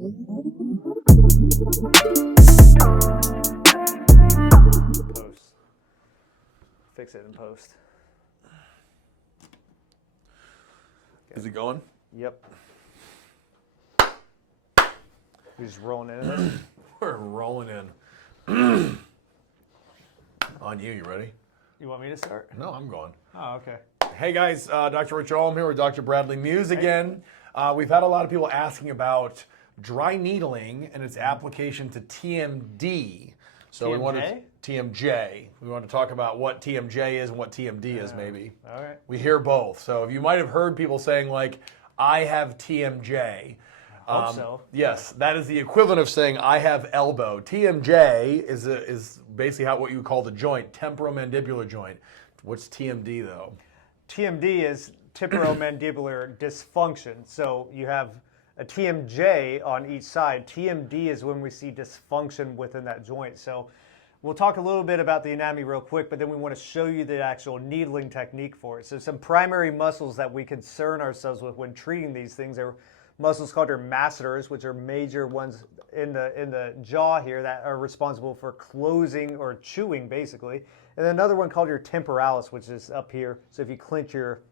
Post. Fix it in post. Is it going? Yep. You're just rolling into this? We're rolling in. On you, you ready? You want me to start? No, I'm going. Oh, okay. Hey guys, Dr. Ulm here with Dr. Bradley Muse again. We've had a lot of people asking about dry needling and its application to TMD. So TMJ? we wanted TMJ. We want to talk about what TMJ is and what TMD is maybe. All right. We hear both. So if you might have heard people saying like, I have TMJ. Hope so. Yes, that is the equivalent of saying I have elbow. TMJ is basically what you call the joint, temporomandibular joint. What's TMD though? TMD is temporomandibular dysfunction. So you have a TMJ on each side. TMD is when we see dysfunction within that joint. So we'll talk a little bit about the anatomy real quick, but then we want to show you the actual needling technique for it. So some primary muscles that we concern ourselves with when treating these things are muscles called our masseters, which are major ones in the jaw here that are responsible for closing or chewing, basically. And then another one called your temporalis, which is up here. So if you clench your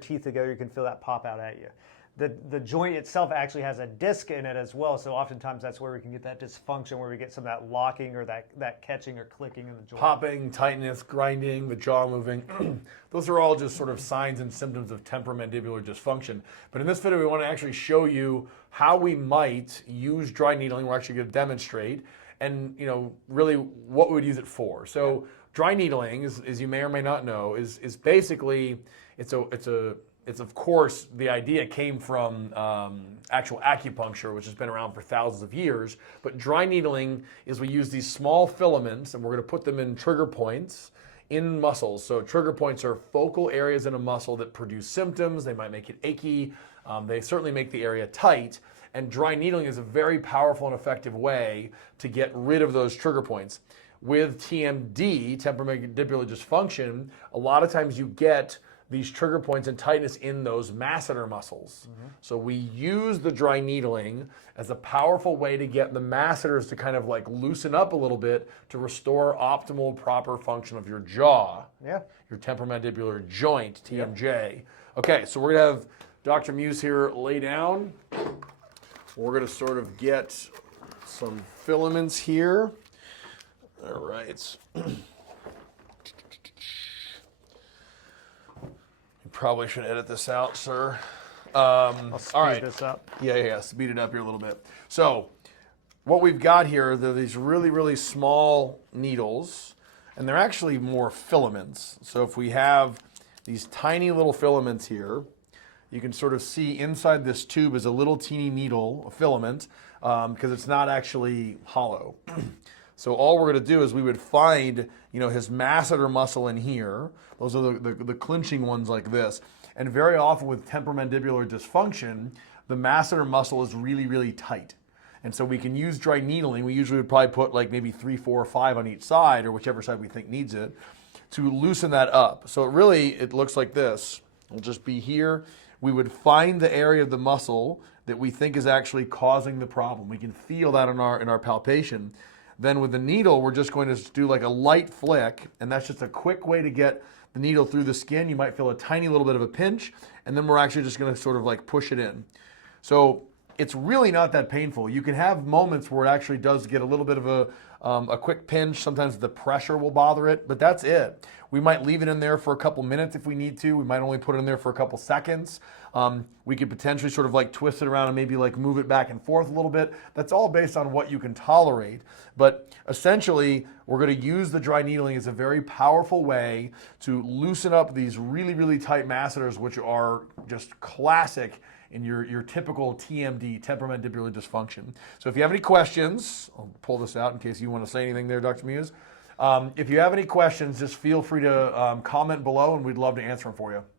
teeth together, you can feel that pop out at you. The joint itself actually has a disc in it as well, so oftentimes that's where we can get that dysfunction, where we get some of that locking or that catching or clicking in the joint. Popping, tightness, grinding, the jaw moving. Those are all just sort of signs and symptoms of temporomandibular dysfunction. But in this video, we want to actually show you how we might use dry needling. We're actually going to demonstrate, and really what we would use it for. So dry needling, as you may or may not know, is basically it's of course, the idea came from actual acupuncture, which has been around for thousands of years. But dry needling is we use these small filaments, and we're going to put them in trigger points in muscles. So trigger points are focal areas in a muscle that produce symptoms. They might make it achy. They certainly make the area tight. And dry needling is a very powerful and effective way to get rid of those trigger points. With TMD, temporomandibular dysfunction, a lot of times you get these trigger points and tightness in those masseter muscles. So we use the dry needling as a powerful way to get the masseters to kind of like loosen up a little bit to restore optimal, proper function of your jaw. Yeah. Your temporomandibular joint, TMJ. Yep. Okay, so we're gonna have Dr. Muse here lay down. We're gonna sort of get some filaments here. All right. Probably should edit this out, sir. I'll speed this up. Yeah, speed it up here a little bit. So what we've got here, they're these really, really small needles, and they're actually more filaments. So if we have these tiny little filaments here, you can sort of see inside this tube is a little teeny needle, a filament, because it's not actually hollow. So all we're going to do is we would find, his masseter muscle in here. Those are the clinching ones like this. And very often with temporomandibular dysfunction, the masseter muscle is really, really tight. And so we can use dry needling. We usually would probably put like maybe 3, 4, or 5 on each side, or whichever side we think needs it, to loosen that up. So it looks like this. It'll just be here. We would find the area of the muscle that we think is actually causing the problem. We can feel that in our palpation. Then with the needle, we're just going to do like a light flick, and that's just a quick way to get the needle through the skin. You might feel a tiny little bit of a pinch, and then we're actually just going to sort of like push it in. So it's really not that painful. You can have moments where it actually does get a little bit of a quick pinch. Sometimes the pressure will bother it, but that's it. We might leave it in there for a couple minutes if we need to. We might only put it in there for a couple seconds. We could potentially sort of like twist it around and maybe like move it back and forth a little bit. That's all based on what you can tolerate. But essentially, we're going to use the dry needling as a very powerful way to loosen up these really, really tight masseters, which are just classic in your typical TMD, temporomandibular dysfunction. So if you have any questions, I'll pull this out in case you want to say anything there, Dr. Muse. If you have any questions, just feel free to comment below, and we'd love to answer them for you.